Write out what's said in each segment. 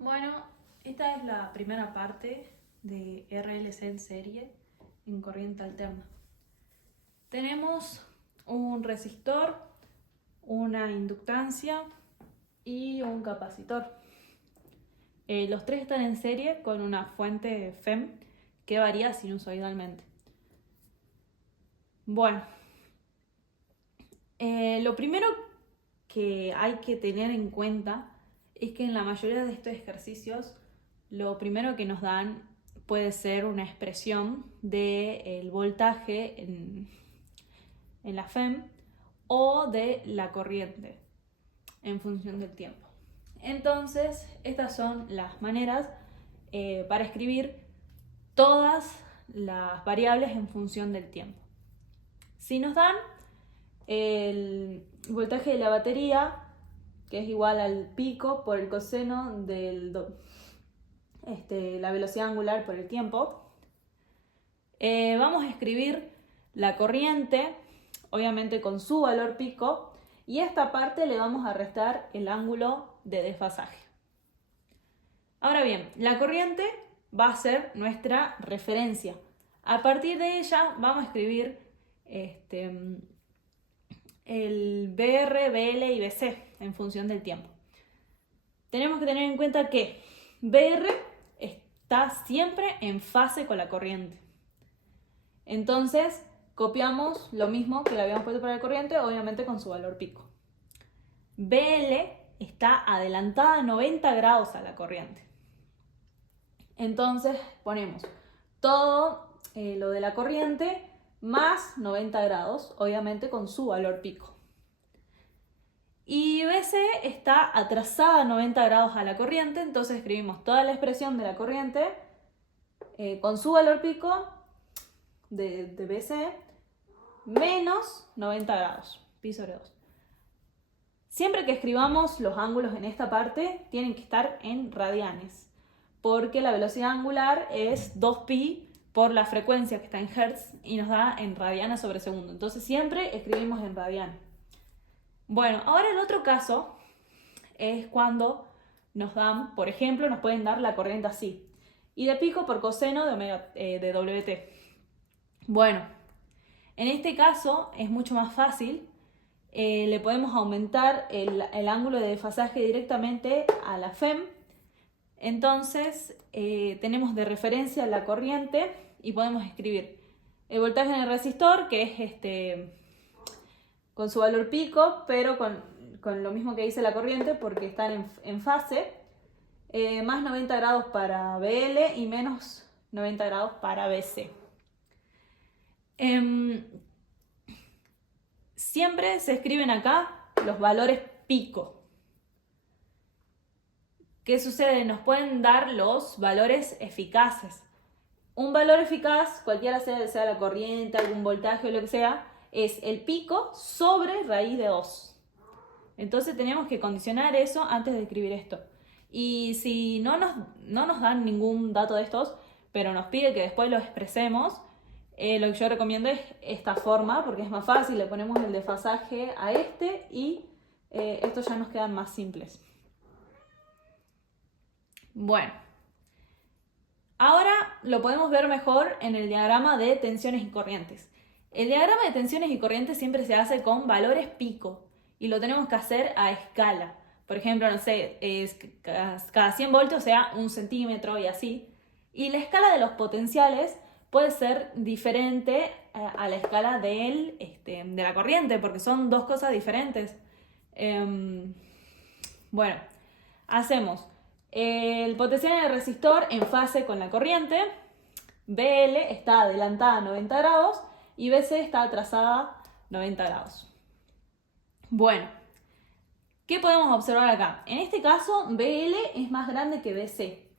Bueno, esta es la primera parte de RLC en serie en corriente alterna. Tenemos un resistor, una inductancia y un capacitor. Los tres están en serie con una fuente FEM que varía sinusoidalmente. Bueno, lo primero que hay que tener en cuenta es que en la mayoría de estos ejercicios lo primero que nos dan puede ser una expresión del voltaje en la FEM o de la corriente en función del tiempo. Entonces, estas son las maneras para escribir todas las variables en función del tiempo. Si nos dan el voltaje de la batería, que es igual al pico por el coseno de la velocidad angular por el tiempo, vamos a escribir la corriente, obviamente con su valor pico, y a esta parte le vamos a restar el ángulo de desfasaje. Ahora bien, la corriente va a ser nuestra referencia. A partir de ella vamos a escribir el BR, BL y BC en función del tiempo. Tenemos que tener en cuenta que BR está siempre en fase con la corriente. Entonces, copiamos lo mismo que le habíamos puesto para la corriente, obviamente con su valor pico. BL está adelantada 90 grados a la corriente. Entonces, ponemos todo lo de la corriente más 90 grados, obviamente con su valor pico. Y BC está atrasada 90 grados a la corriente, entonces escribimos toda la expresión de la corriente con su valor pico de BC menos 90 grados, pi sobre 2. Siempre que escribamos los ángulos en esta parte, tienen que estar en radianes, porque la velocidad angular es 2pi por la frecuencia que está en hertz y nos da en radianes sobre segundo. Entonces siempre escribimos en radianes. Bueno, ahora el otro caso es cuando nos dan, por ejemplo, nos pueden dar la corriente así. Y de pico por coseno de, de WT. Bueno, en este caso es mucho más fácil. Le podemos aumentar el ángulo de desfasaje directamente a la FEM. Entonces tenemos de referencia la corriente y podemos escribir el voltaje en el resistor, que es con su valor pico, pero con lo mismo que dice la corriente porque están en fase, más 90 grados para BL y menos 90 grados para BC. Siempre se escriben acá los valores pico. ¿Qué sucede? Nos pueden dar los valores eficaces. Un valor eficaz, cualquiera sea la corriente, algún voltaje o lo que sea, es el pico sobre raíz de 2. Entonces tenemos que condicionar eso antes de escribir esto. Y si no nos dan ningún dato de estos, pero nos pide que después lo expresemos, lo que yo recomiendo es esta forma, porque es más fácil, le ponemos el desfasaje a este y estos ya nos quedan más simples. Bueno, ahora lo podemos ver mejor en el diagrama de tensiones y corrientes. El diagrama de tensiones y corrientes siempre se hace con valores pico y lo tenemos que hacer a escala. Por ejemplo, no sé, cada 100 voltios, o sea, 1 centímetro y así. Y la escala de los potenciales puede ser diferente a la escala de la corriente, porque son dos cosas diferentes. Bueno, hacemos el potencial en el resistor en fase con la corriente. BL está adelantada 90 grados y BC está atrasada 90 grados. Bueno, ¿qué podemos observar acá? En este caso, BL es más grande que BC.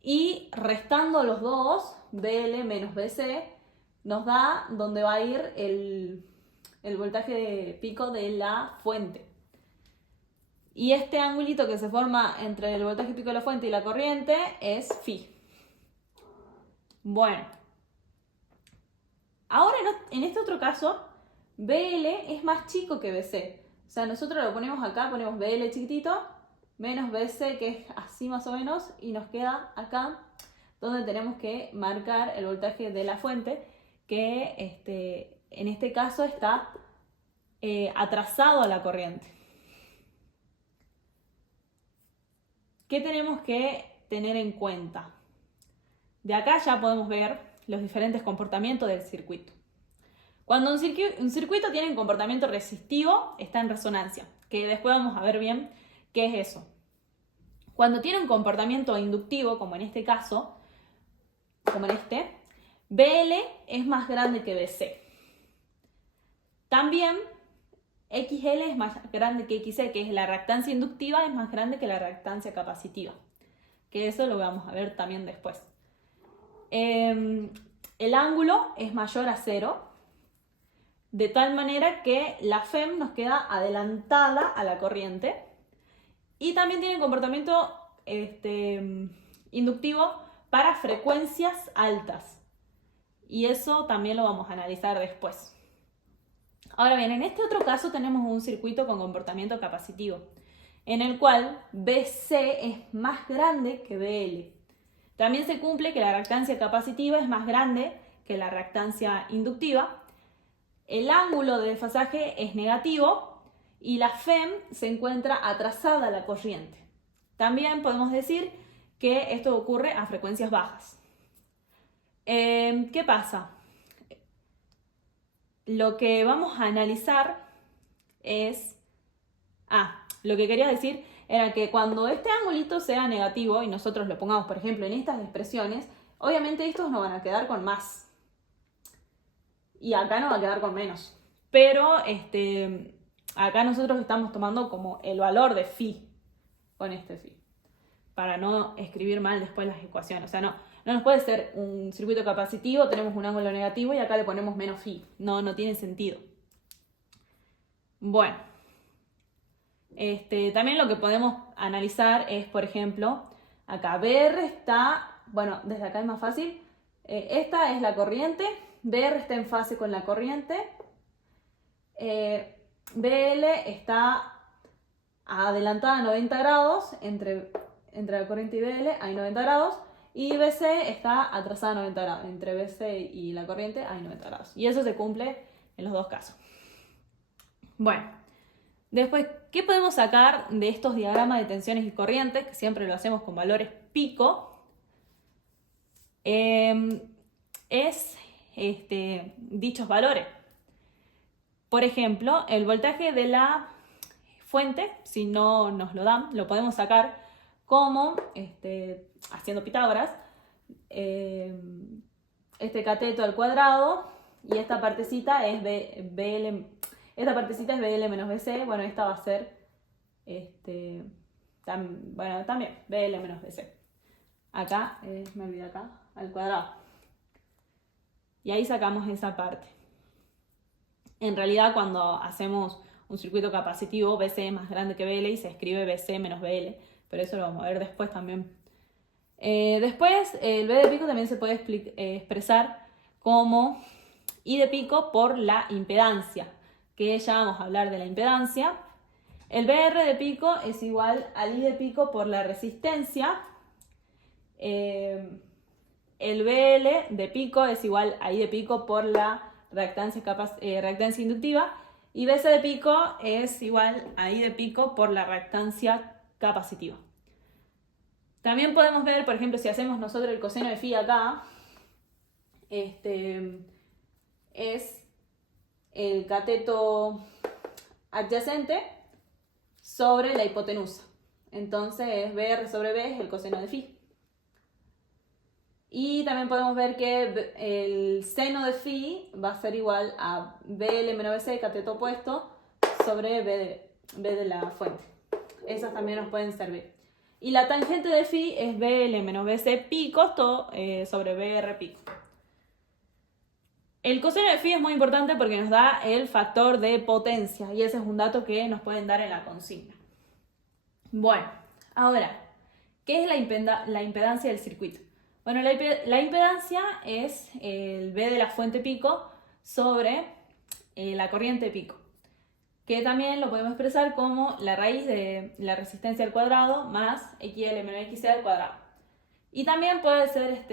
Y restando los dos, BL menos BC, nos da dónde va a ir el voltaje de pico de la fuente. Y este angulito que se forma entre el voltaje pico de la fuente y la corriente es phi. Bueno, ahora en este otro caso, BL es más chico que BC. O sea, nosotros lo ponemos acá, ponemos BL chiquitito menos BC, que es así más o menos, y nos queda acá donde tenemos que marcar el voltaje de la fuente, que en este caso está atrasado a la corriente. ¿Qué tenemos que tener en cuenta? De acá ya podemos ver los diferentes comportamientos del circuito. Cuando un circuito tiene un comportamiento resistivo, está en resonancia, que después vamos a ver bien qué es eso. Cuando tiene un comportamiento inductivo, como en este caso, como en este, BL es más grande que BC. También XL es más grande que XC, que es la reactancia inductiva, es más grande que la reactancia capacitiva. Que eso lo vamos a ver también después. El ángulo es mayor a 0, de tal manera que la FEM nos queda adelantada a la corriente. Y también tiene comportamiento inductivo para frecuencias altas. Y eso también lo vamos a analizar después. Ahora bien, en este otro caso tenemos un circuito con comportamiento capacitivo, en el cual BC es más grande que BL. También se cumple que la reactancia capacitiva es más grande que la reactancia inductiva. El ángulo de desfasaje es negativo y la FEM se encuentra atrasada a la corriente. También podemos decir que esto ocurre a frecuencias bajas. ¿Qué pasa? Lo que vamos a analizar es... lo que quería decir era que cuando este angulito sea negativo y nosotros lo pongamos, por ejemplo, en estas expresiones, obviamente estos no van a quedar con más. Y acá no va a quedar con menos. Pero acá nosotros estamos tomando como el valor de phi con este phi, para no escribir mal después las ecuaciones. O sea, no nos puede ser un circuito capacitivo, tenemos un ángulo negativo y acá le ponemos menos phi. No tiene sentido. Bueno, también lo que podemos analizar es, por ejemplo, acá BR está, bueno, desde acá es más fácil. Esta es la corriente, BR está en fase con la corriente. BL está adelantada a 90 grados, entre la corriente y BL hay 90 grados, y BC está atrasada a 90 grados, entre BC y la corriente hay 90 grados. Y eso se cumple en los dos casos. Bueno, después, ¿qué podemos sacar de estos diagramas de tensiones y corrientes? Que siempre lo hacemos con valores pico. Dichos valores. Por ejemplo, el voltaje de la fuente, si no nos lo dan, lo podemos sacar como, haciendo Pitágoras, este cateto al cuadrado, y esta partecita es BL, esta partecita es BL menos BC, bueno, esta va a ser, también BL menos BC. Acá, me olvidé acá, al cuadrado. Y ahí sacamos esa parte. En realidad, cuando hacemos un circuito capacitivo, BC es más grande que BL y se escribe BC menos BL, pero eso lo vamos a ver después también. Después, el B de pico también se puede expresar como I de pico por la impedancia, que ya vamos a hablar de la impedancia. El BR de pico es igual al I de pico por la resistencia. El BL de pico es igual a I de pico por la reactancia inductiva, y BC de pico es igual a I de pico por la reactancia capacitiva. También podemos ver, por ejemplo, si hacemos nosotros el coseno de phi acá, es el cateto adyacente sobre la hipotenusa. Entonces, BR sobre B es el coseno de phi. Y también podemos ver que el seno de phi va a ser igual a BL menos BC, cateto opuesto, sobre B de la fuente. Esas también nos pueden servir. Y la tangente de phi es BL menos BC pico sobre BR pico. El coseno de phi es muy importante porque nos da el factor de potencia, y ese es un dato que nos pueden dar en la consigna. Bueno, ahora, ¿qué es la impedancia del circuito? Bueno, la impedancia es el B de la fuente pico sobre la corriente pico. que también lo podemos expresar como la raíz de la resistencia al cuadrado más XL menos XC al cuadrado. Y también puede ser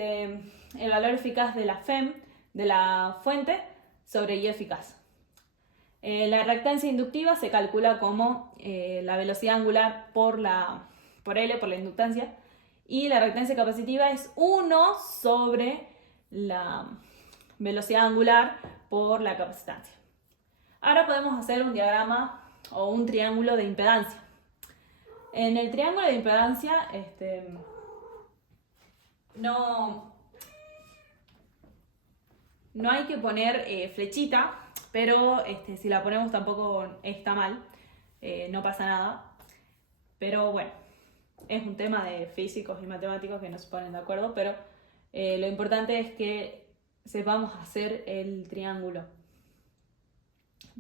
el valor eficaz de la FEM, de la fuente, sobre I eficaz. La reactancia inductiva se calcula como la velocidad angular por L, por la inductancia, y la reactancia capacitiva es 1 sobre la velocidad angular por la capacitancia. Ahora podemos hacer un diagrama o un triángulo de impedancia. En el triángulo de impedancia, no hay que poner flechita, pero si la ponemos tampoco está mal, no pasa nada. Pero bueno, es un tema de físicos y matemáticos que no se ponen de acuerdo, pero lo importante es que sepamos hacer el triángulo.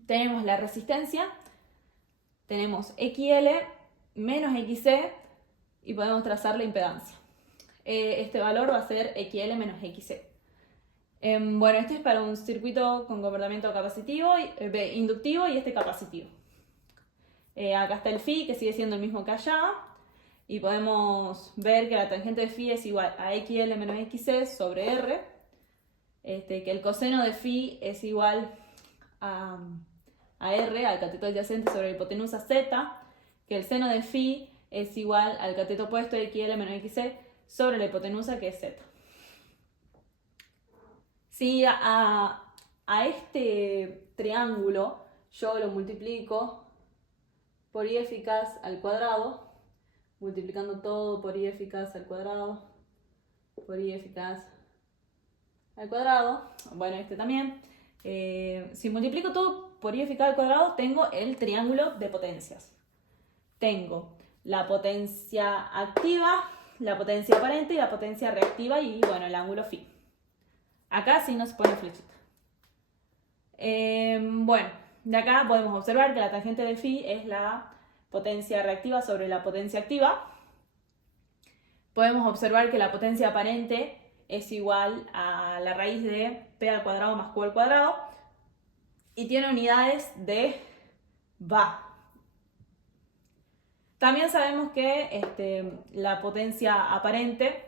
Tenemos la resistencia, tenemos XL menos XC y podemos trazar la impedancia. Este valor va a ser XL menos XC. Bueno, este es para un circuito con comportamiento capacitivo, inductivo y capacitivo. Acá está el phi, que sigue siendo el mismo que allá, y podemos ver que la tangente de phi es igual a XL menos XC sobre R, que el coseno de phi es igual a R, al cateto adyacente sobre la hipotenusa Z, que el seno de phi es igual al cateto opuesto de XL menos XC sobre la hipotenusa, que es Z. Si a este triángulo yo lo multiplico por I eficaz al cuadrado, multiplicando todo por I eficaz al cuadrado, por I eficaz al cuadrado, bueno, también, si multiplico todo por I eficaz al cuadrado, tengo el triángulo de potencias. Tengo la potencia activa, la potencia aparente y la potencia reactiva y, bueno, el ángulo phi. Acá sí nos pone flechita. Bueno, de acá podemos observar que la tangente de phi es la potencia reactiva sobre la potencia activa. Podemos observar que la potencia aparente es igual a la raíz de P al cuadrado más Q al cuadrado y tiene unidades de Va. También sabemos que la potencia aparente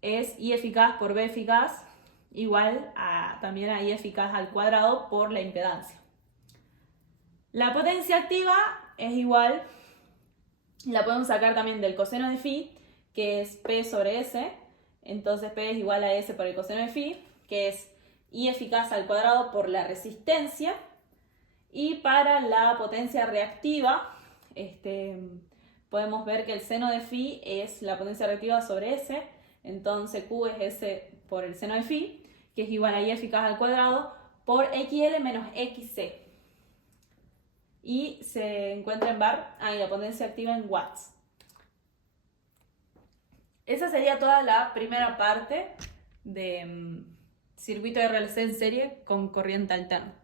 es I eficaz por B eficaz igual también a I eficaz al cuadrado por la impedancia. La potencia activa es igual, la podemos sacar también del coseno de phi, que es P sobre S, entonces P es igual a S por el coseno de phi, que es I eficaz al cuadrado por la resistencia, y para la potencia reactiva, podemos ver que el seno de phi es la potencia reactiva sobre S, entonces Q es S por el seno de phi, que es igual a I eficaz al cuadrado por XL menos XC. Y se encuentra en bar, y la potencia activa en watts. Esa sería toda la primera parte de circuito RLC en serie con corriente alterna.